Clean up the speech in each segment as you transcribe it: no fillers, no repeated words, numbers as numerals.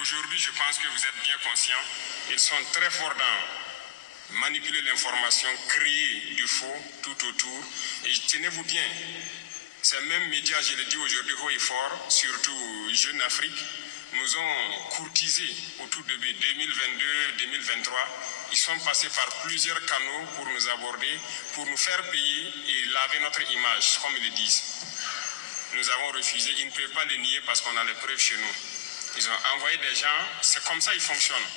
aujourd'hui, je pense que vous êtes bien conscients, ils sont très forts dans manipuler l'information, créer du faux tout autour. Et tenez-vous bien, ces mêmes médias, je le dis aujourd'hui haut et fort, surtout Jeune Afrique, nous ont courtisés au tout début 2022-2023. Ils sont passés par plusieurs canaux pour nous aborder, pour nous faire payer et laver notre image, comme ils le disent. Nous avons refusé, ils ne peuvent pas le nier parce qu'on a les preuves chez nous. Ils ont envoyé des gens, c'est comme ça ils fonctionnent.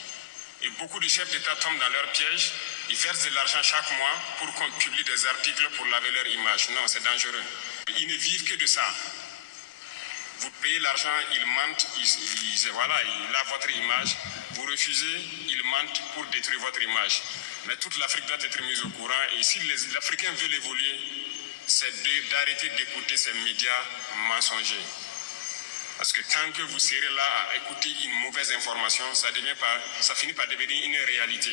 Et beaucoup de chefs d'État tombent dans leur piège, ils versent de l'argent chaque mois pour qu'on publie des articles pour laver leur image. Non, c'est dangereux. Ils ne vivent que de ça. Vous payez l'argent, ils mentent, ils lavent votre image. Vous refusez, ils mentent pour détruire votre image. Mais toute l'Afrique doit être mise au courant. Et si les Africains veulent évoluer, c'est d'arrêter d'écouter ces médias mensongers. Parce que tant que vous serez là à écouter une mauvaise information, ça finit par devenir une réalité.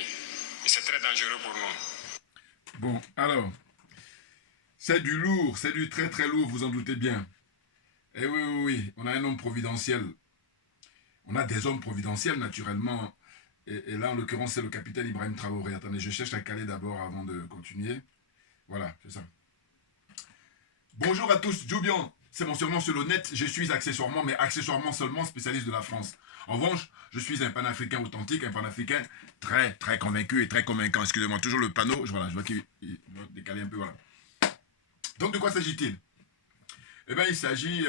Et c'est très dangereux pour nous. Bon, alors, c'est du lourd, c'est du très très lourd, vous en doutez bien. Eh oui, oui, oui, on a un homme providentiel. On a des hommes providentiels, naturellement. Et là, en l'occurrence, c'est le capitaine Ibrahim Traoré. Attendez, je cherche à caler d'abord avant de continuer. Voilà, c'est ça. Bonjour à tous, Djoubian. C'est mon surnom sur le net. Je suis accessoirement, mais accessoirement seulement spécialiste de la France. En revanche, je suis un panafricain authentique, un panafricain très, très convaincu et très convaincant. Excusez-moi, toujours le panneau. Voilà, je vois qu'il va décaler un peu, voilà. Donc, de quoi s'agit-il? Eh bien, il s'agit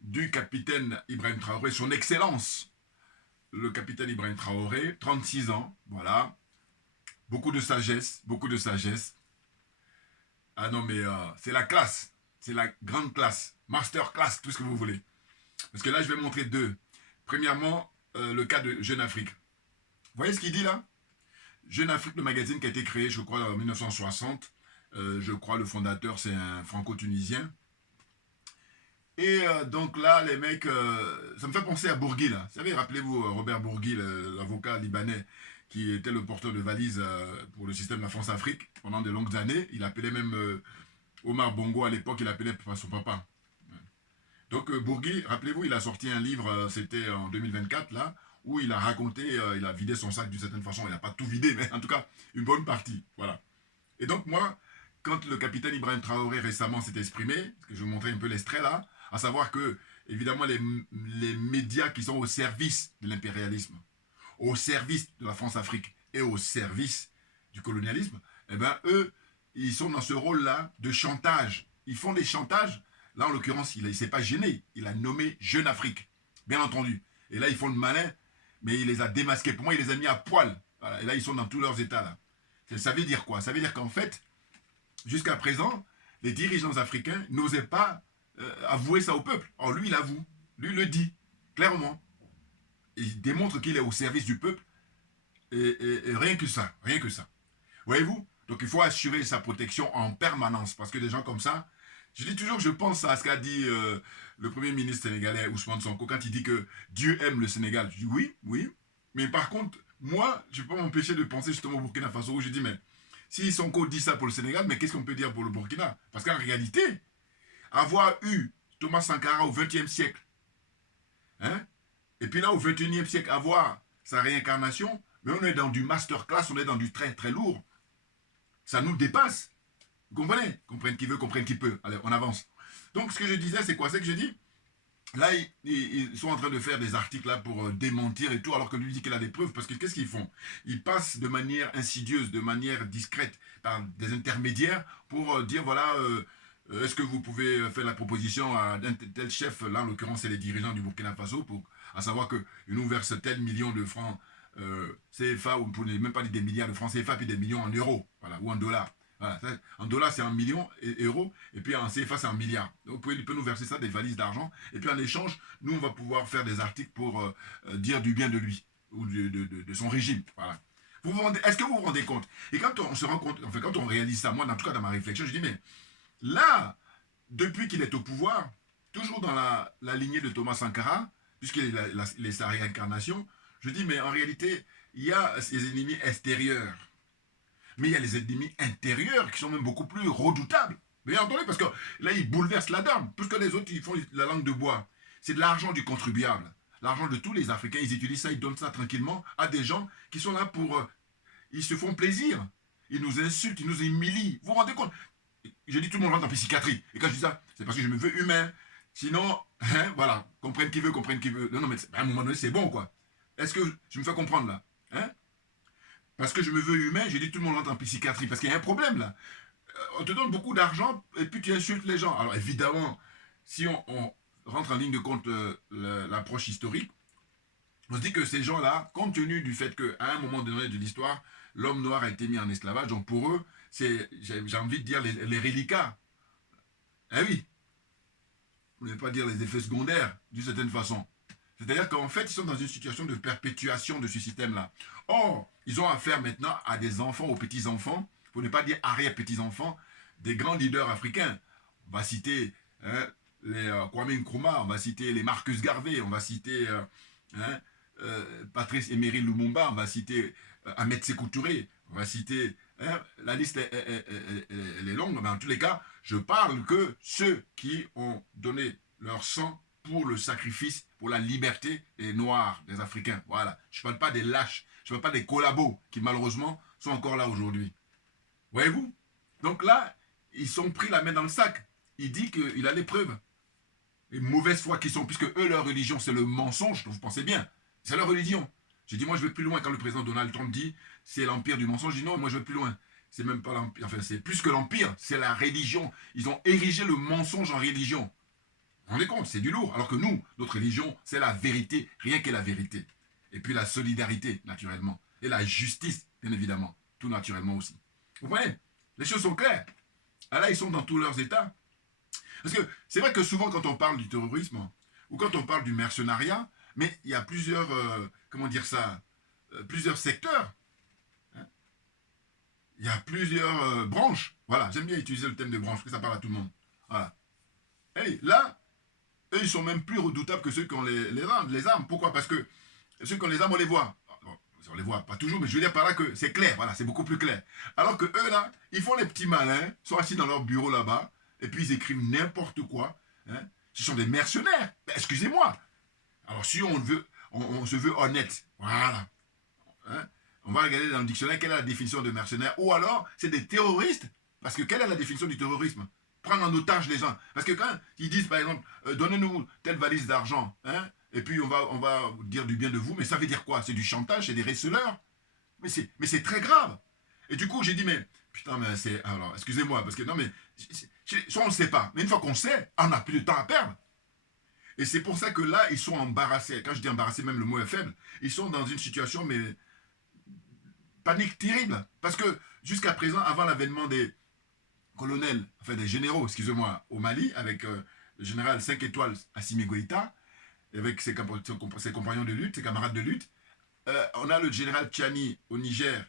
du capitaine Ibrahim Traoré, son excellence. Le capitaine Ibrahim Traoré, 36 ans, voilà. Beaucoup de sagesse, beaucoup de sagesse. Ah non, mais c'est la classe. C'est la grande classe. Master class, tout ce que vous voulez. Parce que là, je vais montrer deux. Premièrement, le cas de Jeune Afrique. Vous voyez ce qu'il dit là? Jeune Afrique, le magazine qui a été créé, je crois, en 1960. Je crois le fondateur, c'est un franco-tunisien. Et donc là, les mecs, ça me fait penser à Bourgui, là. Vous savez, rappelez-vous Robert Bourgui, l'avocat libanais, qui était le porteur de valise pour le système de la France-Afrique pendant de longues années. Il appelait même Omar Bongo à l'époque, il appelait son papa. Donc Bourgui, rappelez-vous, il a sorti un livre, c'était en 2024, là, où il a raconté, il a vidé son sac d'une certaine façon. Il n'a pas tout vidé, mais en tout cas, une bonne partie. Voilà. Et donc moi, quand le capitaine Ibrahim Traoré récemment s'est exprimé, parce que je vous montrais un peu l'extrait là, à savoir que, évidemment, les médias qui sont au service de l'impérialisme, au service de la France-Afrique et au service du colonialisme, eh bien, eux, ils sont dans ce rôle-là de chantage. Ils font des chantages. Là, en l'occurrence, il ne s'est pas gêné. Il a nommé Jeune Afrique, bien entendu. Et là, ils font le malin, mais il les a démasqués. Pour moi, il les a mis à poil. Voilà. Et là, ils sont dans tous leurs états, là. Ça veut dire quoi? Ça veut dire qu'en fait, jusqu'à présent, les dirigeants africains n'osaient pas avouer ça au peuple. Or, lui, il avoue. Lui, il le dit, clairement. Il démontre qu'il est au service du peuple. Et rien que ça. Rien que ça. Voyez-vous? Donc, il faut assurer sa protection en permanence. Parce que des gens comme ça, je dis toujours, je pense à ce qu'a dit le premier ministre sénégalais, Ousmane Sonko, quand il dit que Dieu aime le Sénégal. Je dis oui, oui. Mais par contre, moi, je ne peux pas m'empêcher de penser justement au Burkina Faso, où je dis, mais si Sonko dit ça pour le Sénégal, mais qu'est-ce qu'on peut dire pour le Burkina? Parce qu'en réalité, avoir eu Thomas Sankara au XXe siècle, hein, et puis là, au XXIe siècle, avoir sa réincarnation, mais on est dans du masterclass, on est dans du très très lourd. Ça nous dépasse. Vous comprenez? Comprenne qui veut, comprenne qui peut. Allez, on avance. Donc, ce que je disais, c'est quoi? C'est que je dis, là, ils sont en train de faire des articles là pour démentir et tout, alors que lui dit qu'il a des preuves. Parce que qu'est-ce qu'ils font? Ils passent de manière insidieuse, de manière discrète, par des intermédiaires pour dire, voilà, est-ce que vous pouvez faire la proposition à un tel chef, là, en l'occurrence, c'est les dirigeants du Burkina Faso, à savoir qu'ils nous versent tel million de francs CFA, ou pour ne même pas dire des milliards de francs CFA, puis des millions en euros, voilà, ou en dollars. Voilà, en dollars, c'est 1 million d'euros, et puis en CFA, c'est 1 milliard. Donc, il peut nous verser ça, des valises d'argent, et puis en échange, nous, on va pouvoir faire des articles pour dire du bien de lui, ou de son régime. Voilà. Est-ce que vous vous rendez compte? Et quand on se rend compte, enfin, quand on réalise ça, moi, en tout cas, dans ma réflexion, je dis, mais là, depuis qu'il est au pouvoir, toujours dans la lignée de Thomas Sankara, puisqu'il est sa réincarnation, je dis, mais en réalité, il y a ces ennemis extérieurs. Mais il y a les ennemis intérieurs qui sont même beaucoup plus redoutables. Bien entendu, parce que là, ils bouleversent la donne. Plus que les autres, ils font la langue de bois. C'est de l'argent du contribuable. l'argent de tous les Africains, ils utilisent ça, ils donnent ça tranquillement à des gens qui sont là pour... ils se font plaisir. Ils nous insultent, ils nous humilient. Vous vous rendez compte? Je dis tout le monde rentre en psychiatrie. Et quand je dis ça, c'est parce que je me veux humain. Sinon, hein, voilà, comprenne qui veut, comprenne qui veut. Non, non, mais à un moment donné, c'est bon, quoi. Est-ce que je me fais comprendre, là? Hein? Parce que je me veux humain, j'ai dit tout le monde rentre en psychiatrie. Parce qu'il y a un problème, là. On te donne beaucoup d'argent et puis tu insultes les gens. Alors, évidemment, si on rentre en ligne de compte l'approche historique, on se dit que ces gens-là, compte tenu du fait qu'à un moment donné de l'histoire, l'homme noir a été mis en esclavage, donc pour eux, j'ai envie de dire les reliquats. Eh oui, on ne veut pas dire les effets secondaires, d'une certaine façon. C'est-à-dire qu'en fait, ils sont dans une situation de perpétuation de ce système-là. Or, ils ont affaire maintenant à des enfants, aux petits-enfants, pour ne pas dire arrière-petits-enfants, des grands leaders africains. On va citer les Kwame Nkrumah, on va citer les Marcus Garvey, on va citer Patrice Emery Lumumba, on va citer Ahmed Sékou Touré, on va citer... la liste elle est longue, mais en tous les cas, je parle que ceux qui ont donné leur sang pour le sacrifice, pour la liberté des Noirs, des Africains. Voilà. Je ne parle pas des lâches, je ne parle pas des collabos qui malheureusement sont encore là aujourd'hui. Voyez-vous? Donc là, ils sont pris la main dans le sac. Il dit qu'il a les preuves. Les mauvaises foi qu'ils sont, puisque eux, leur religion, c'est le mensonge, vous pensez bien. C'est leur religion. J'ai dit, moi, je vais plus loin. Quand le président Donald Trump dit, c'est l'empire du mensonge, je dis non, moi, je vais plus loin. C'est même pas l'empire, enfin, c'est plus que l'empire, c'est la religion. Ils ont érigé le mensonge en religion. Vous vous rendez compte, c'est du lourd. Alors que nous, notre religion, c'est la vérité, rien que la vérité. Et puis la solidarité, naturellement. Et la justice, bien évidemment. Tout naturellement aussi. Vous voyez? Les choses sont claires. Ah là, ils sont dans tous leurs états. Parce que c'est vrai que souvent, quand on parle du terrorisme, ou quand on parle du mercenariat, mais il y a plusieurs, comment dire ça, plusieurs secteurs. Hein. Il y a plusieurs branches. Voilà, j'aime bien utiliser le thème de branche, parce que ça parle à tout le monde. Voilà. Et là, eux, ils sont même plus redoutables que ceux qui ont les armes. Pourquoi? Parce que ceux qui ont les armes, on les voit. On les voit pas toujours, mais je veux dire par là que c'est clair, voilà, c'est beaucoup plus clair. Alors que eux, là, ils font les petits malins, sont assis dans leur bureau là-bas, et puis ils écrivent n'importe quoi. Hein. Ce sont des mercenaires. Ben, excusez-moi. Alors si on veut, on se veut honnête, voilà. Hein. On va regarder dans le dictionnaire quelle est la définition de mercenaire. Ou alors, c'est des terroristes. Parce que quelle est la définition du terrorisme? Prendre en otage les gens. Parce que quand ils disent, par exemple, donnez-nous telle valise d'argent, hein, et puis on va dire du bien de vous, mais ça veut dire quoi? C'est du chantage, c'est des receleurs. Mais c'est très grave. Et du coup, j'ai dit, mais putain, mais c'est... Alors, excusez-moi, parce que non, mais... Soit on ne sait pas, mais une fois qu'on sait, on n'a plus de temps à perdre. Et c'est pour ça que là, ils sont embarrassés. Quand je dis embarrassés, même le mot est faible. Ils sont dans une situation, mais... panique terrible. Parce que jusqu'à présent, avant l'avènement des colonels, enfin des généraux, excusez-moi, au Mali, avec le général 5 étoiles Assimi Goïta, avec ses compagnons de lutte, ses camarades de lutte, on a le général Tchani au Niger,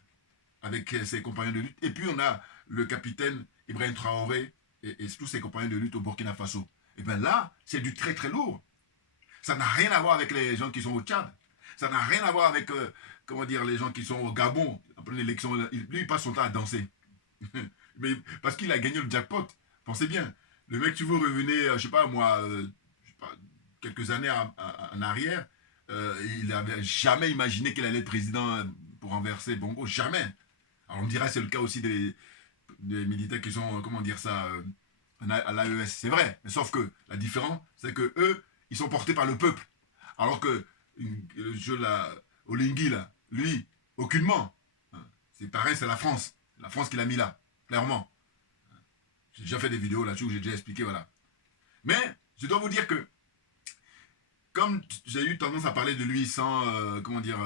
avec ses compagnons de lutte, et puis on a le capitaine Ibrahim Traoré et tous ses compagnons de lutte au Burkina Faso. Et bien là, c'est du très très lourd. Ça n'a rien à voir avec les gens qui sont au Tchad. Ça n'a rien à voir avec, comment dire, les gens qui sont au Gabon. Après l'élection, lui, il passe son temps à danser. Mais parce qu'il a gagné le jackpot. Pensez bien. Le mec, tu veux revenir, je sais pas moi, quelques années en arrière, il n'avait jamais imaginé qu'il allait être président pour renverser Bongo. Jamais. Alors on dirait que c'est le cas aussi des militaires qui sont, comment dire ça, à l'AES. C'est vrai. Mais sauf que la différence, c'est que eux, ils sont portés par le peuple. Alors que le jeu là, Olingi, là, lui, aucunement. C'est pareil, c'est la France. La France qui l'a mis là, clairement. J'ai déjà fait des vidéos là-dessus où j'ai déjà expliqué, voilà. Mais je dois vous dire que, comme j'ai eu tendance à parler de lui sans, comment dire,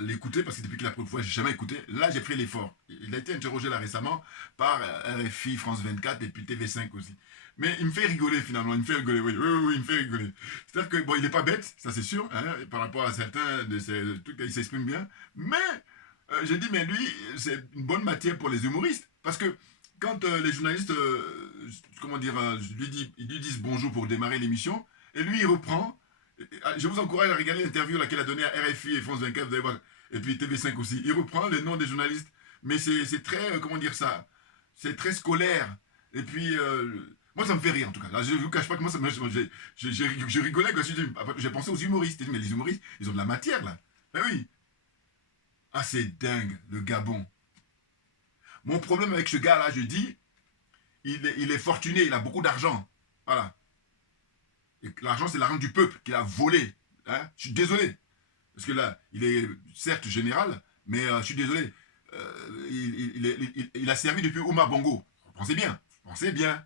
l'écouter, parce que depuis qu'il a pris le pouvoir, j'ai jamais écouté, là j'ai pris l'effort. Il a été interrogé là récemment par RFI, France 24 et puis TV5 aussi. Mais il me fait rigoler finalement, il me fait rigoler, oui, il me fait rigoler. C'est-à-dire que, bon, il n'est pas bête, ça c'est sûr, hein, par rapport à certains de ces trucs, il s'exprime bien, mais j'ai dit, mais lui, c'est une bonne matière pour les humoristes, parce que quand les journalistes, comment dire, ils lui disent bonjour pour démarrer l'émission, et lui il reprend. Je vous encourage à regarder l'interview qu'elle a donnée à RFI et France 24, vous allez voir, et puis TV5 aussi. Il reprend les noms des journalistes, mais c'est très, comment dire ça, c'est très scolaire. Et puis, Moi, ça me fait rire, en tout cas. Là, je ne vous cache pas que moi, je rigolais quand j'ai pensé aux humoristes. J'ai dit, mais les humoristes, ils ont de la matière, là. Ben oui. Ah, c'est dingue, le Gabon. Mon problème avec ce gars-là, je dis, il est fortuné, il a beaucoup d'argent. Voilà. Et l'argent, c'est l'argent du peuple qu'il a volé. Hein. Je suis désolé. Parce que là, il est certes général, mais je suis désolé. Il a servi depuis Ouma Bongo. Pensez bien. Pensez bien.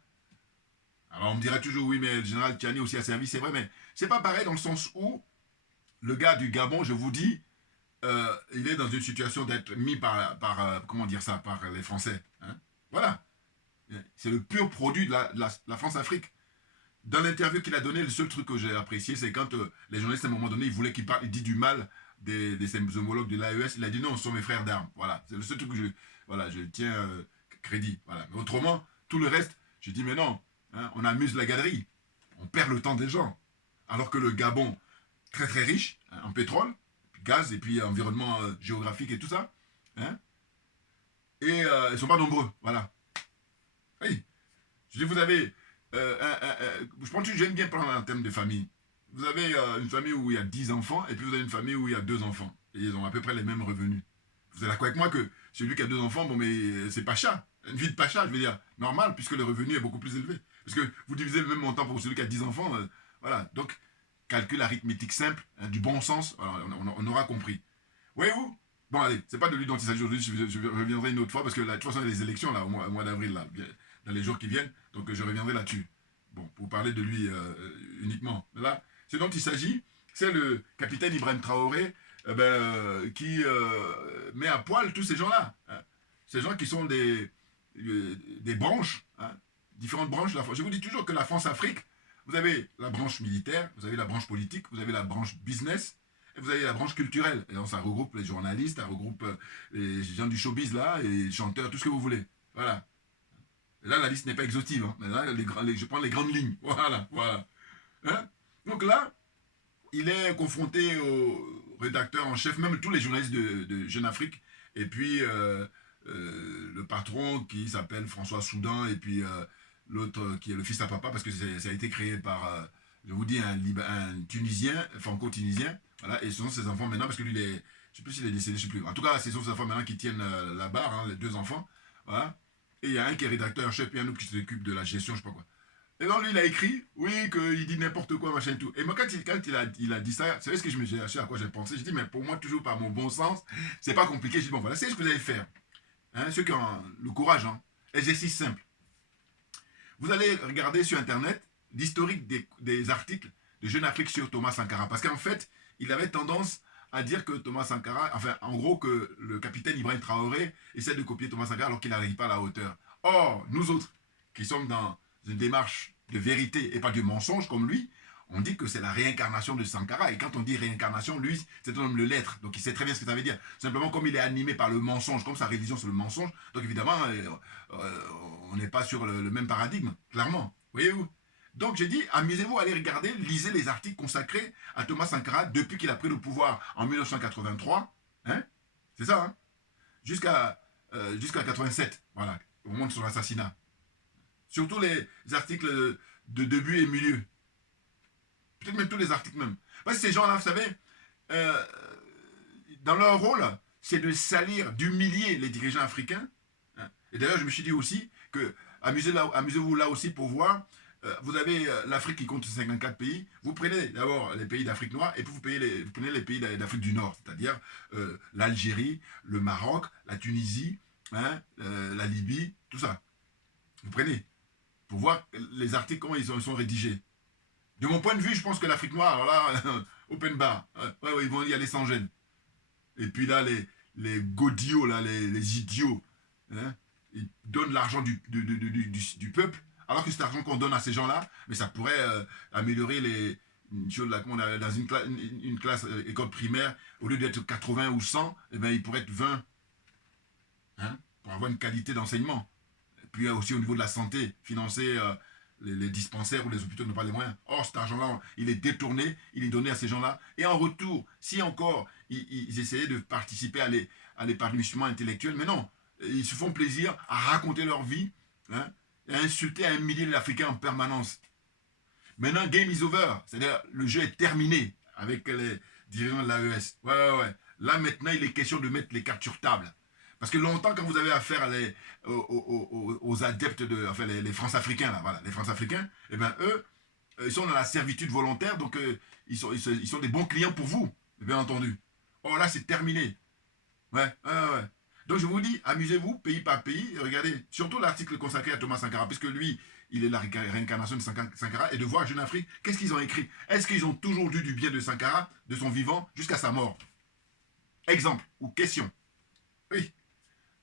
Alors on me dirait toujours, oui, mais le général Tchani aussi a servi, c'est vrai, mais c'est pas pareil dans le sens où le gars du Gabon, je vous dis, il est dans une situation d'être mis comment dire ça, par les Français. Hein. Voilà. C'est le pur produit de la France-Afrique. Dans l'interview qu'il a donné, le seul truc que j'ai apprécié, c'est quand les journalistes, à un moment donné, ils voulaient il dise du mal de ses homologues de l'AES. Il a dit non, ce sont mes frères d'armes. Voilà. C'est le seul truc que je tiens crédit. Voilà. Mais autrement, tout le reste, je dis mais non, hein, on amuse la galerie. On perd le temps des gens. Alors que le Gabon, très très riche hein, en pétrole, gaz et puis environnement géographique et tout ça, hein, et ils ne sont pas nombreux. Voilà. Oui. Je dis, vous avez. Je pense que j'aime bien prendre un thème de famille. Vous avez une famille où il y a 10 enfants, et puis vous avez une famille où il y a 2 enfants. Et ils ont à peu près les mêmes revenus. Vous êtes d'accord avec moi que celui qui a 2 enfants, bon, mais c'est pacha. Une vie de pacha, je veux dire, normal, puisque le revenu est beaucoup plus élevé. Parce que vous divisez le même montant pour celui qui a 10 enfants, voilà. Donc, calcul arithmétique simple, hein, du bon sens, voilà, on aura compris. Voyez-vous. Bon, allez, c'est pas de lui dont il s'agit aujourd'hui, je reviendrai une autre fois, parce que là, de toute façon, il y a les élections, là, au mois d'avril, là, dans les jours qui viennent, donc je reviendrai là-dessus. Bon, pour parler de lui uniquement. Là, ce dont il s'agit, c'est le capitaine Ibrahim Traoré qui met à poil tous ces gens-là. Hein. Ces gens qui sont des branches, hein, différentes branches de la France. Je vous dis toujours que la France-Afrique, vous avez la branche militaire, vous avez la branche politique, vous avez la branche business, et vous avez la branche culturelle. Et donc ça regroupe les journalistes, ça regroupe les gens du showbiz là, et les chanteurs, tout ce que vous voulez. Voilà. Et là, la liste n'est pas exhaustive. Hein. Mais là, je prends les grandes lignes. Voilà, voilà. Hein. Donc là, il est confronté au rédacteur en chef, même tous les journalistes de Jeune Afrique, et puis le patron qui s'appelle François Soudan, et puis l'autre qui est le fils à papa, parce que ça a été créé par, je vous dis, un Tunisien, franco-tunisien, voilà, et ce sont ses enfants maintenant, parce que lui, je ne sais plus s'il est décédé, je ne sais plus. En tout cas, ce sont ses enfants maintenant qui tiennent la barre, hein, les 2 enfants, voilà. Et il y a un qui est rédacteur en chef, et un autre qui s'occupe de la gestion, je ne sais pas quoi. Et donc lui, il a écrit, oui, qu'il dit n'importe quoi, machin et tout. Et moi, quand il a dit ça, vous savez ce que j'ai acheté, à quoi j'ai pensé? J'ai dit, mais pour moi, toujours par mon bon sens, c'est pas compliqué. J'ai dit, bon, voilà, c'est ce que vous allez faire. Hein, ceux qui ont le courage, hein. Exercice simple. Vous allez regarder sur Internet l'historique des articles de Jeune Afrique sur Thomas Sankara. Parce qu'en fait, il avait tendance à dire que Thomas Sankara, enfin, en gros, que le capitaine Ibrahim Traoré essaie de copier Thomas Sankara alors qu'il n'arrive pas à la hauteur. Or, nous autres, qui sommes dans une démarche de vérité et pas de mensonge comme lui, on dit que c'est la réincarnation de Sankara. Et quand on dit réincarnation, lui, c'est un homme de lettres. Donc il sait très bien ce que ça veut dire. Simplement, comme il est animé par le mensonge, comme sa religion c'est le mensonge, donc évidemment, on n'est pas sur le même paradigme, clairement. Voyez-vous? Donc j'ai dit, amusez-vous à aller regarder, lisez les articles consacrés à Thomas Sankara depuis qu'il a pris le pouvoir en 1983. Hein? C'est ça, hein? Jusqu'à 87, voilà, au moment de son assassinat. Surtout les articles de début et milieu. Peut-être même tous les articles même. Parce que ces gens-là, vous savez, dans leur rôle, c'est de salir, d'humilier les dirigeants africains. Hein. Et d'ailleurs, je me suis dit aussi que, amusez-vous là aussi pour voir, vous avez l'Afrique qui compte 54 pays, vous prenez d'abord les pays d'Afrique noire, et puis vous prenez les pays d'Afrique du Nord, c'est-à-dire l'Algérie, le Maroc, la Tunisie, hein, la Libye, tout ça. Vous prenez, pour voir les articles, comment ils sont rédigés. De mon point de vue, je pense que l'Afrique noire, alors là, open bar, ouais, ils vont y aller sans gêne. Et puis là, les godillots, là, les idiots, hein, ils donnent l'argent du peuple, alors que cet argent qu'on donne à ces gens-là, mais ça pourrait améliorer une chose là, dans une classe école primaire, au lieu d'être 80 ou 100, eh ben, il pourrait être 20, hein, pour avoir une qualité d'enseignement. Et puis aussi au niveau de la santé, financer les dispensaires ou les hôpitaux n'ont pas les moyens. Or, cet argent-là, il est détourné, il est donné à ces gens-là. Et en retour, si encore ils essayaient de participer à l'épanouissement intellectuel, mais non, ils se font plaisir à raconter leur vie, hein, et à insulter, à humilier les Africains en permanence. Maintenant, game is over. C'est-à-dire, le jeu est terminé avec les dirigeants de l'AES. Ouais. Là, maintenant, il est question de mettre les cartes sur table. Parce que longtemps, quand vous avez affaire aux adeptes enfin, les France-Africains, là, voilà, les France-Africains, eh bien, eux, ils sont dans la servitude volontaire, donc ils sont des bons clients pour vous, bien entendu. Or là, c'est terminé. Ouais. Donc, je vous dis, amusez-vous, pays par pays, regardez, surtout l'article consacré à Thomas Sankara, puisque lui, il est la réincarnation de Sankara, et de voir Jeune Afrique, qu'est-ce qu'ils ont écrit? Est-ce qu'ils ont toujours dit du bien de Sankara, de son vivant, jusqu'à sa mort? Exemple, ou question. Oui.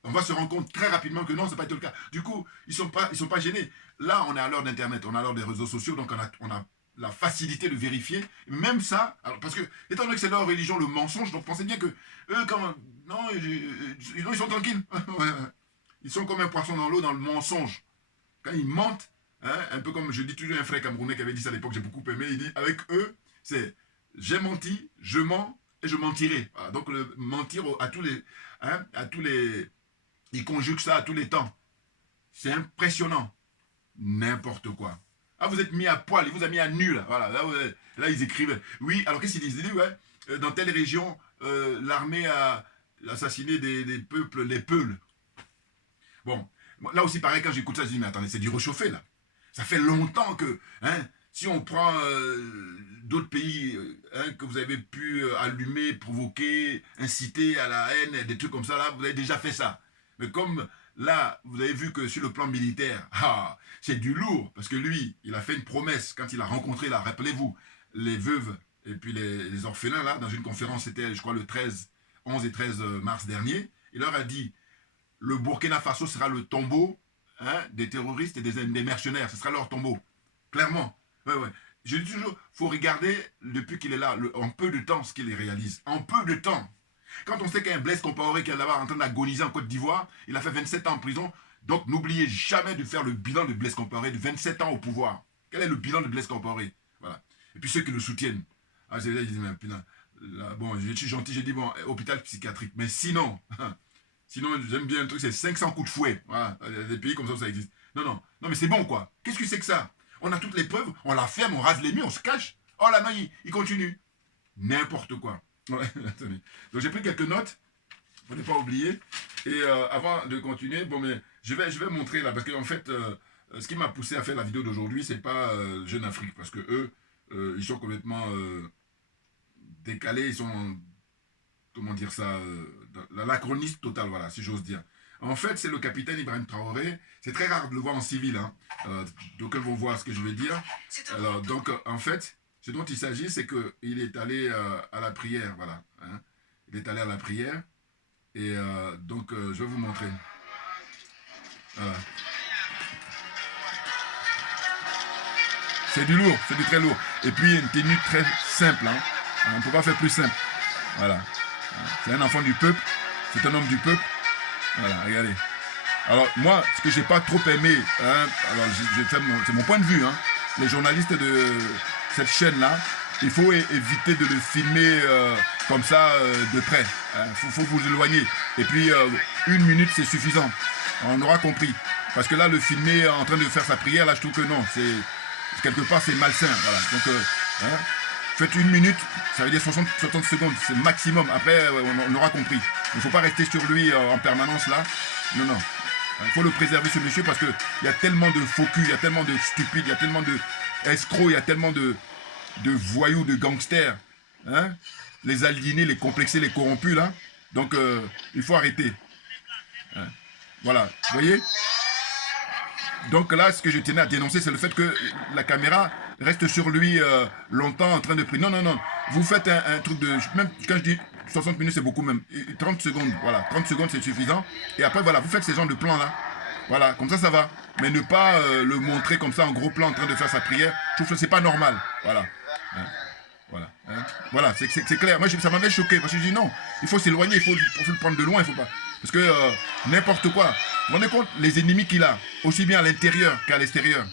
On va se rendre compte très rapidement que non, ce n'est pas été le cas. Du coup, ils sont pas gênés. Là, on est à l'heure d'Internet, on est à l'heure des réseaux sociaux, donc on a la facilité de vérifier. Même ça, alors, parce que, étant donné que c'est leur religion, le mensonge, donc pensez bien que eux, quand... Non, ils sont tranquilles. Ils sont comme un poisson dans l'eau, dans le mensonge. Quand ils mentent, hein, un peu comme je dis toujours un frère camerounais qui avait dit ça à l'époque, j'ai beaucoup aimé, il dit, avec eux, c'est j'ai menti, je mens et je mentirai. Voilà, donc le mentir à tous les... Ils conjuguent ça à tous les temps. C'est impressionnant. N'importe quoi. Ah, vous êtes mis à poil, il vous a mis à nu, là. Voilà, là ils écrivent. Oui, alors qu'est-ce qu'ils disent? Ils disent, ouais, dans telle région, l'armée a assassiné des peuples, les Peuls. Bon, là aussi, pareil, quand j'écoute ça, je dis, mais attendez, c'est du réchauffé, là. Ça fait longtemps que, hein, si on prend d'autres pays que vous avez pu allumer, provoquer, inciter à la haine, des trucs comme ça, là, vous avez déjà fait ça. Mais comme là, vous avez vu que sur le plan militaire, c'est du lourd, parce que lui, il a fait une promesse quand il a rencontré, là, rappelez-vous, les veuves et puis les orphelins, là, dans une conférence, c'était, je crois, le 11 et 13 mars dernier, il leur a dit, le Burkina Faso sera le tombeau des terroristes et des mercenaires, ce sera leur tombeau, clairement. Ouais. Je dis toujours, il faut regarder, depuis qu'il est là, en peu de temps, ce qu'il réalise. En peu de temps. Quand on sait qu'il y a un Blaise Compaoré qui est là-bas en train d'agoniser en Côte d'Ivoire, il a fait 27 ans en prison, donc n'oubliez jamais de faire le bilan de Blaise Compaoré de 27 ans au pouvoir. Quel est le bilan de Blaise Compaoré? Voilà. Et puis ceux qui le soutiennent. Ah, j'ai dit, mais putain, là, bon, je suis gentil, j'ai dit, bon, hôpital psychiatrique. Mais sinon, j'aime bien un truc, c'est 500 coups de fouet. Voilà, des pays comme ça existe. Non, mais c'est bon, quoi. Qu'est-ce que c'est que ça? On a toutes les preuves, on la ferme, on rase les murs, on se cache. Oh là, non, il continue. N'importe quoi. Ouais, attendez. Donc j'ai pris quelques notes, pour ne pas oublier. Et avant de continuer, bon, mais je vais montrer là, parce qu'en fait, ce qui m'a poussé à faire la vidéo d'aujourd'hui, c'est pas Jeune Afrique, parce que eux, ils sont complètement décalés, ils sont, comment dire ça, l'anachroniste total, voilà, si j'ose dire. En fait, c'est le capitaine Ibrahim Traoré. C'est très rare de le voir en civil, hein. Donc, elles vont voir ce que je vais dire. Alors, donc, en fait, ce dont il s'agit, c'est qu'il est allé à la prière, voilà. Hein. Il est allé à la prière. Et donc, je vais vous montrer. Voilà. C'est du lourd, c'est du très lourd. Et puis, une tenue très simple, hein. On ne peut pas faire plus simple. Voilà. C'est un enfant du peuple. C'est un homme du peuple. Voilà, regardez. Alors, moi, ce que j'ai pas trop aimé, hein, alors c'est mon point de vue, hein, les journalistes de cette chaîne-là, il faut éviter de le filmer comme ça de près. Il faut vous éloigner. Et puis, 1 minute, c'est suffisant. On aura compris. Parce que là, le filmer en train de faire sa prière, là, je trouve que non. Quelque part, c'est malsain. Voilà. Donc, faites 1 minute, ça veut dire 60 secondes, c'est le maximum. Après, on aura compris. Il ne faut pas rester sur lui en permanence là. Non. Il faut le préserver ce monsieur parce qu'il y a tellement de faux culs, il y a tellement de stupides, il y a tellement d'escrocs, il y a tellement de voyous, de gangsters. Hein? Les aliénés, les complexés, les corrompus là. Donc, il faut arrêter. Hein? Voilà, vous voyez? Donc là, ce que je tenais à dénoncer, c'est le fait que la caméra reste sur lui longtemps en train de prier. Non. Vous faites un truc de... Même quand je dis 60 minutes, c'est beaucoup même. 30 secondes, voilà. 30 secondes, c'est suffisant. Et après, voilà, vous faites ces genres de plans-là. Voilà, comme ça va. Mais ne pas le montrer comme ça en gros plan en train de faire sa prière, je trouve que c'est pas normal. Voilà. Hein. Voilà. Hein. Voilà, c'est clair. Moi, ça m'avait choqué. Parce que je dis non, il faut s'éloigner, il faut le prendre de loin, il faut pas... Parce que n'importe quoi. Vous vous rendez compte les ennemis qu'il a, aussi bien à l'intérieur qu'à l'extérieur.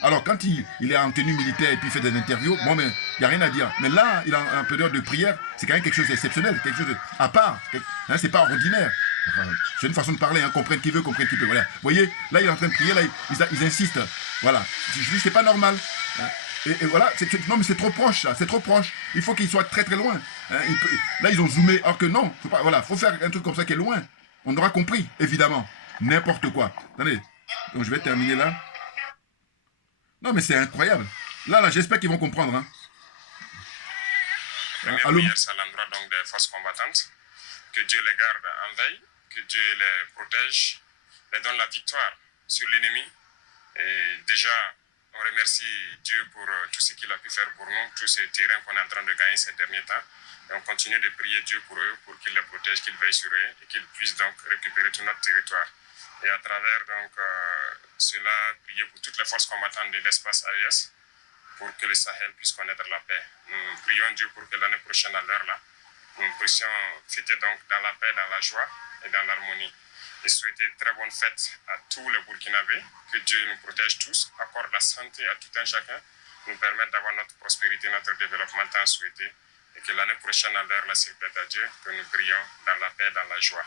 Alors, quand il est en tenue militaire et puis il fait des interviews, bon, mais il n'y a rien à dire. Mais là, il a un période de prière, c'est quand même quelque chose d'exceptionnel, quelque chose à part. Hein, c'est pas ordinaire. Enfin, c'est une façon de parler, hein, comprendre qui veut, comprendre qui peut. Voilà. Vous voyez, là, il est en train de prier, là, ils insistent. Voilà. Je dis, c'est pas normal. Hein. Et voilà, non, mais c'est trop proche, ça, c'est trop proche. Il faut qu'il soit très très loin. Hein. Là, ils ont zoomé, alors que non. Voilà, faut faire un truc comme ça qui est loin. On aura compris, évidemment. N'importe quoi. Attendez, donc je vais terminer là. Non, mais c'est incroyable. Là, j'espère qu'ils vont comprendre. Hein. Première prière, c'est à l'endroit donc des forces combattantes. Que Dieu les garde en veille, que Dieu les protège, les donne la victoire sur l'ennemi. Et déjà, on remercie Dieu pour tout ce qu'il a pu faire pour nous, tous ces terrains qu'on est en train de gagner ces derniers temps. Et on continue de prier Dieu pour eux, pour qu'il les protège, qu'il veille sur eux et qu'ils puissent donc récupérer tout notre territoire. Et à travers donc cela, prier pour toutes les forces combattantes de l'espace AES pour que le Sahel puisse connaître la paix. Nous prions Dieu pour que l'année prochaine, à l'heure là, nous puissions fêter donc dans la paix, dans la joie et dans l'harmonie. Et souhaiter très bonne fête à tous les Burkinabés, que Dieu nous protège tous, accorde la santé à tout un chacun, nous permette d'avoir notre prospérité, notre développement tant souhaité, et que l'année prochaine, à l'heure là, s'il plaît à Dieu, que nous prions dans la paix, dans la joie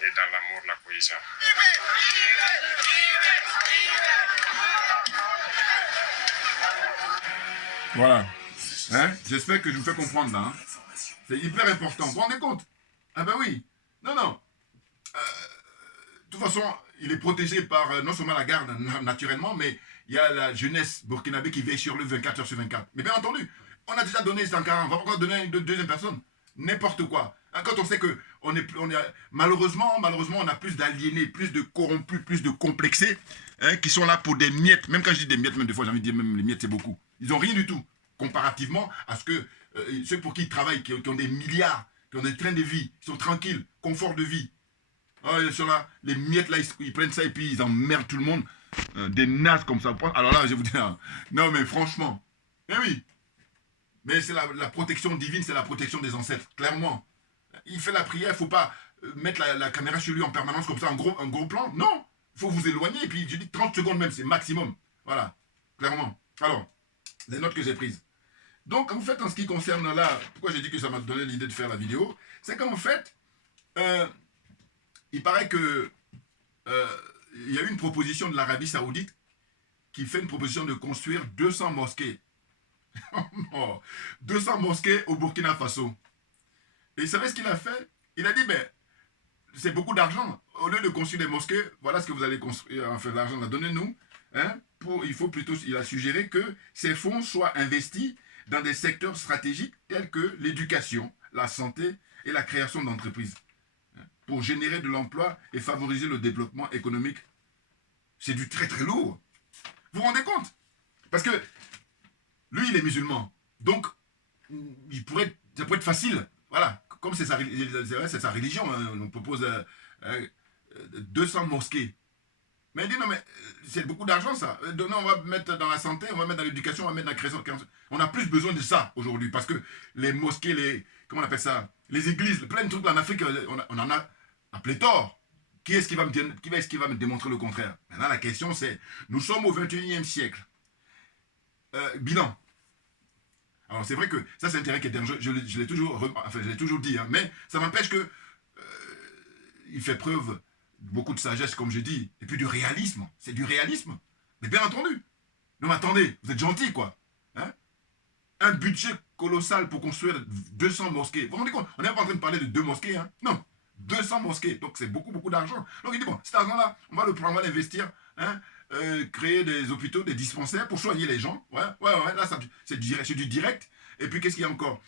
et dans l'amour, la cohésion. Voilà. Hein? J'espère que je vous fais comprendre là. Hein? C'est hyper important. Vous vous rendez compte? Ah ben oui. Non, non. De toute façon, il est protégé par non seulement la garde naturellement, mais il y a la jeunesse burkinabé qui veille sur lui 24 heures sur 24. Mais bien entendu, on a déjà donné Sankara, on va pas encore donner une deuxième personne. N'importe quoi. Hein, quand on sait que malheureusement, on a plus d'aliénés, plus de corrompus, plus de complexés, hein, qui sont là pour des miettes. Même quand je dis des miettes, même des fois j'ai envie de dire même les miettes c'est beaucoup. Ils n'ont rien du tout, comparativement à ce que ceux pour qui ils travaillent, qui ont des milliards, qui ont des trains de vie, qui sont tranquilles, confort de vie. Oh, ils sont là, les miettes là, ils prennent ça et puis ils emmerdent tout le monde. Des nazes comme ça. Alors là, je vais vous dire, non mais franchement, mais oui, mais c'est la protection divine, c'est la protection des ancêtres, clairement. Il fait la prière, il ne faut pas mettre la caméra sur lui en permanence comme ça, un gros plan. Non, il faut vous éloigner et puis je dis 30 secondes même, c'est maximum. Voilà, clairement. Alors, les notes que j'ai prises. Donc, en fait, en ce qui concerne là, pourquoi j'ai dit que ça m'a donné l'idée de faire la vidéo, c'est qu'en fait, il paraît que il y a eu une proposition de l'Arabie Saoudite qui fait une proposition de construire 200 mosquées. 200 mosquées au Burkina Faso. Et vous savez ce qu'il a fait? Il a dit, ben, c'est beaucoup d'argent. Au lieu de construire des mosquées, voilà ce que vous allez construire, enfin l'argent, donnez-nous. Hein, il faut plutôt, il a suggéré que ces fonds soient investis dans des secteurs stratégiques tels que l'éducation, la santé et la création d'entreprises, pour générer de l'emploi et favoriser le développement économique. C'est du très très lourd. Vous vous rendez compte? Parce que lui, il est musulman. Donc, ça pourrait être facile. Voilà. Comme c'est sa religion, hein, on propose 200 mosquées. Mais il dit non, mais c'est beaucoup d'argent ça. Non, on va mettre dans la santé, on va mettre dans l'éducation, on va mettre dans la création. On a plus besoin de ça aujourd'hui parce que les mosquées, comment on appelle ça? Les églises, plein de trucs en Afrique, on en a à pléthore. Qui est-ce qui va me démontrer le contraire? Maintenant, la question c'est, nous sommes au 21e siècle. Bilan. Alors c'est vrai que ça c'est un terrain qui est dangereux, je l'ai toujours dit, hein, mais ça m'empêche que il fait preuve de beaucoup de sagesse, comme je dis, et puis du réalisme. C'est du réalisme. Mais bien entendu. Non mais attendez, vous êtes gentil quoi. Hein? Un budget colossal pour construire 200 mosquées. Vous vous rendez compte? On n'est pas en train de parler de 2 mosquées, hein? Non. 200 mosquées. Donc c'est beaucoup d'argent. Donc il dit, bon, cet argent-là, on va l'investir, hein? Créer des hôpitaux, des dispensaires pour soigner les gens. Ouais, là c'est du direct. Et puis qu'est-ce qu'il y a encore?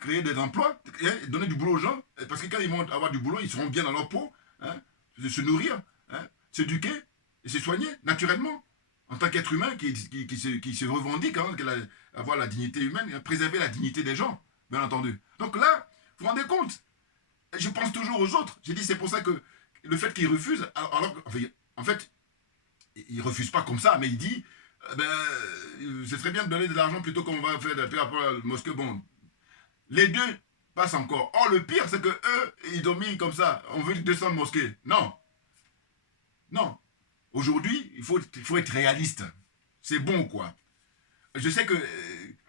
Créer des emplois, donner du boulot aux gens, parce que quand ils vont avoir du boulot, ils seront bien dans leur peau, hein, se nourrir, hein, s'éduquer et se soigner naturellement. En tant qu'être humain qui se revendique, hein, avoir la dignité humaine, préserver la dignité des gens, bien entendu. Donc là, vous vous rendez compte? Je pense toujours aux autres. J'ai dit, c'est pour ça que le fait qu'ils refusent, en fait, il ne refuse pas comme ça, mais il dit, ce serait bien de donner de l'argent plutôt qu'on va faire par rapport à la mosquée. Bon, les deux passent encore. Oh, le pire, c'est que eux, ils ont mis comme ça, on veut 200 mosquées. Non. Non. Aujourd'hui, il faut être réaliste. C'est bon, quoi. Je sais que,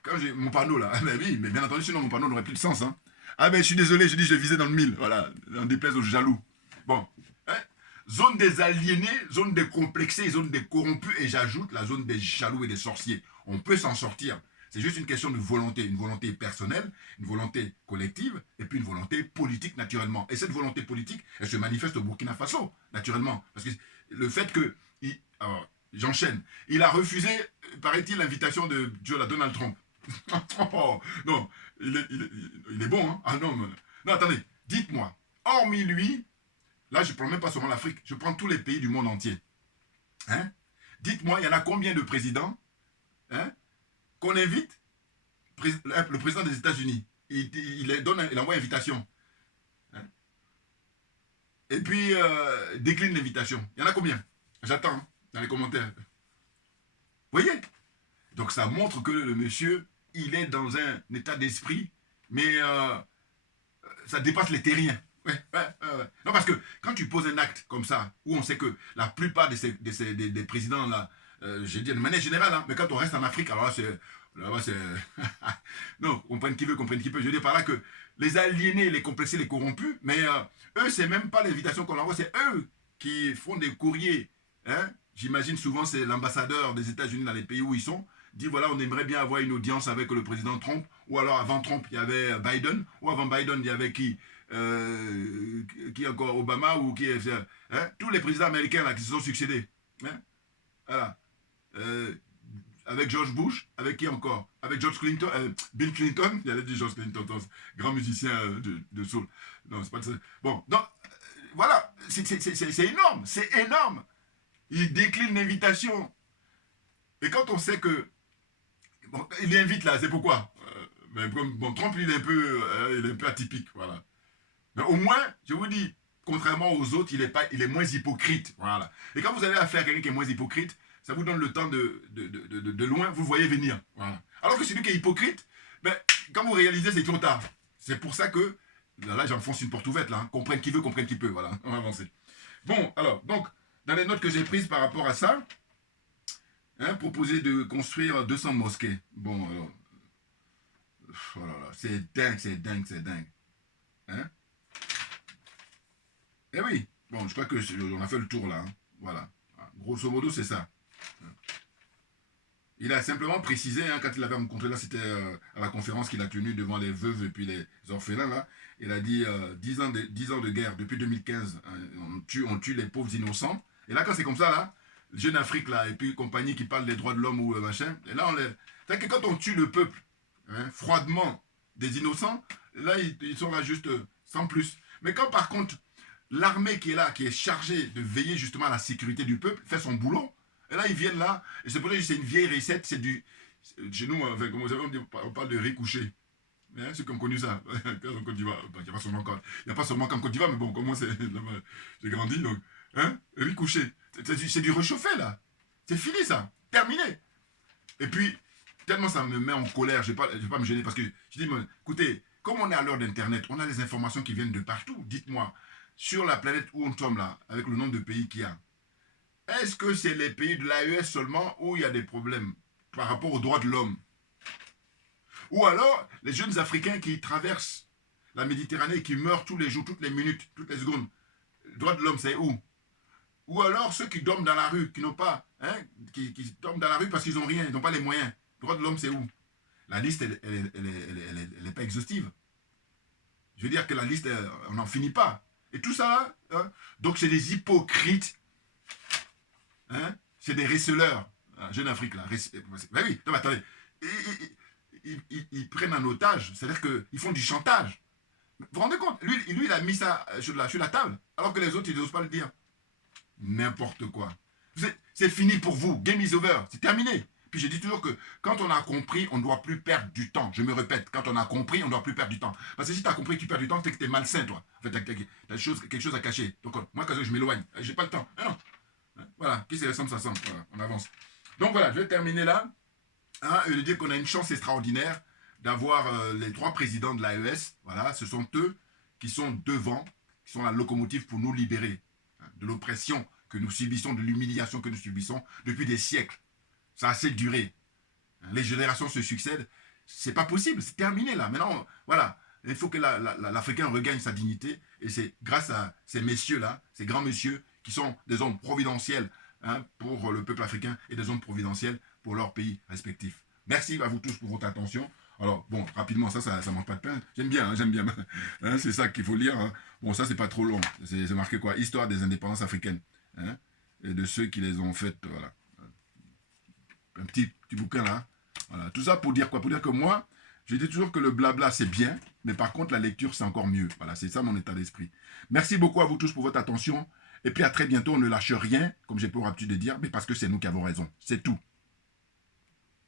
quand j'ai mon panneau là, mais oui, mais bien entendu, sinon mon panneau n'aurait plus de sens. Hein. Ah, mais je suis désolé, je dis, je visais dans le 1000. Voilà, on déplaise aux jaloux. Bon. Hein? Zone des aliénés, zone des complexés, zone des corrompus, et j'ajoute la zone des jaloux et des sorciers. On peut s'en sortir. C'est juste une question de volonté, une volonté personnelle, une volonté collective, et puis une volonté politique, naturellement. Et cette volonté politique, elle se manifeste au Burkina Faso, naturellement. Parce que le fait que... alors, j'enchaîne. Il a refusé, paraît-il, l'invitation de Donald Trump. Oh, non, il est bon, hein? Ah non, mais... Non, attendez, dites-moi, hormis lui, là je ne prends même pas seulement l'Afrique, je prends tous les pays du monde entier. Hein? Dites-moi, il y en a combien de présidents, hein, qu'on invite? Le président des États-Unis, il envoie invitation. Hein? Et puis, décline l'invitation. Il y en a combien? J'attends, hein, dans les commentaires. Vous voyez? Donc ça montre que le monsieur, il est dans un état d'esprit, mais ça dépasse les terriens. Ouais. Non, parce que quand tu poses un acte comme ça, où on sait que la plupart des présidents, là, je dis de manière générale, hein, mais quand on reste en Afrique, alors là, c'est... Là-bas, c'est... non, comprenne qui veut, comprenne qui peut. Je veux dire par là que les aliénés, les complexés, les corrompus, mais eux, c'est même pas l'invitation qu'on envoie, c'est eux qui font des courriers. Hein? J'imagine souvent, c'est l'ambassadeur des États-Unis dans les pays où ils sont, dit voilà, on aimerait bien avoir une audience avec le président Trump, ou alors avant Trump, il y avait Biden, ou avant Biden, il y avait qui encore, Obama, ou qui est... Hein? Tous les présidents américains là, qui se sont succédés. Hein? Voilà. Avec George Bush, avec qui encore? Avec George Clinton, Bill Clinton, il allait dire George Clinton, grand musicien de soul. Non, c'est pas ça. Bon, donc, voilà, c'est énorme, c'est énorme. Il décline l'invitation. Et quand on sait que, bon, il invite là, c'est pourquoi? Mais bon, Trump, il est un peu atypique, voilà. Mais au moins, je vous dis, contrairement aux autres, il est moins hypocrite, voilà. Et quand vous avez affaire à quelqu'un qui est moins hypocrite, ça vous donne le temps de loin, vous voyez venir. Voilà. Alors que celui qui est hypocrite, ben, quand vous réalisez, c'est trop tard. C'est pour ça que, là j'enfonce une porte ouverte, là, hein. Comprenne qui veut, comprenne qui peut, voilà, on va avancer. Bon, alors, donc, dans les notes que j'ai prises par rapport à ça, hein, proposer de construire 200 mosquées. Bon, alors, oh là là, c'est dingue, c'est dingue, c'est dingue. Hein? Eh oui, bon, je crois qu'on a fait le tour, là, hein. Voilà. Grosso modo, c'est ça. Il a simplement précisé, hein, quand il avait rencontré là, c'était à la conférence qu'il a tenue devant les veuves et puis les orphelins, là. Il a dit 10 ans de guerre depuis 2015, hein, on tue les pauvres innocents. Et là, quand c'est comme ça, là, Jeune Afrique, là, et puis compagnie qui parle des droits de l'homme ou machin, et là, on les... C'est-à-dire que quand on tue le peuple, hein, froidement, des innocents, là, ils sont là juste sans plus. Mais quand, par contre, l'armée qui est là, qui est chargée de veiller justement à la sécurité du peuple, fait son boulot, et là, ils viennent là, et c'est pour ça que c'est une vieille recette, c'est du... Chez nous, enfin, comme vous savez, on parle de riz couché. Hein, ceux qui ont connu ça, en Côte d'Ivoire, il n'y a pas seulement qu'en Côte d'Ivoire, mais bon, comme moi, j'ai grandi, donc, hein, riz couché. C'est du réchauffé, là. C'est fini, ça. Terminé. Et puis, tellement ça me met en colère, je ne vais pas me gêner, parce que je dis, écoutez, comme on est à l'heure d'Internet, on a les informations qui viennent de partout. Dites-moi, sur la planète où on tombe, là, avec le nombre de pays qu'il y a, est-ce que c'est les pays de l'AES seulement où il y a des problèmes par rapport aux droits de l'homme? Ou alors, les jeunes Africains qui traversent la Méditerranée et qui meurent tous les jours, toutes les minutes, toutes les secondes. Les droits de l'homme, c'est où? Ou alors ceux qui dorment dans la rue, qui n'ont pas, hein, qui dorment dans la rue parce qu'ils n'ont rien, ils n'ont pas les moyens. Les droits de l'homme, c'est où? La liste, elle n'est pas exhaustive. Je veux dire que la liste, on n'en finit pas. Et tout ça, hein, donc c'est des hypocrites. Hein? C'est des receleurs. Jeune Afrique, là. Ben oui, non, mais attendez. Ils prennent en otage, c'est-à-dire qu'ils font du chantage. Vous vous rendez compte? Lui, il a mis ça sur la table, alors que les autres, ils n'osent pas le dire. N'importe quoi. C'est fini pour vous. Game is over. C'est terminé. Puis je dis toujours que quand on a compris, on ne doit plus perdre du temps. Je me répète, quand on a compris, on ne doit plus perdre du temps. Parce que si tu as compris que tu perds du temps, c'est que tu es malsain, toi. En fait, tu as quelque chose à cacher. Donc, moi, quand je m'éloigne, je n'ai pas le temps. Non. Voilà, qui se ressemble, ça semble. Voilà, on avance. Donc voilà, je vais terminer là. Hein, et de dire qu'on a une chance extraordinaire d'avoir les 3 présidents de l'AES. Voilà, ce sont eux qui sont devant, qui sont la locomotive pour nous libérer, hein, de l'oppression que nous subissons, de l'humiliation que nous subissons depuis des siècles. Ça a assez duré. Les générations se succèdent. C'est pas possible, c'est terminé là. Maintenant, voilà. Il faut que l'Africain regagne sa dignité. Et c'est grâce à ces messieurs-là, ces grands messieurs, qui sont des hommes providentiels hein, pour le peuple africain et des hommes providentiels pour leurs pays respectifs. Merci à vous tous pour votre attention. Alors, bon, rapidement, ça mange pas de pain. J'aime bien, hein, j'aime bien. Hein, c'est ça qu'il faut lire. Hein. Bon, ça, c'est pas trop long. C'est marqué quoi? Histoire des indépendances africaines. Hein, et de ceux qui les ont faites, voilà. Un petit bouquin là. Voilà. Tout ça pour dire quoi? Pour dire que moi, je dis toujours que le blabla, c'est bien, mais par contre, la lecture, c'est encore mieux. Voilà, c'est ça mon état d'esprit. Merci beaucoup à vous tous pour votre attention. Et puis à très bientôt, on ne lâche rien, comme j'ai pour habitude de dire, mais parce que c'est nous qui avons raison. C'est tout.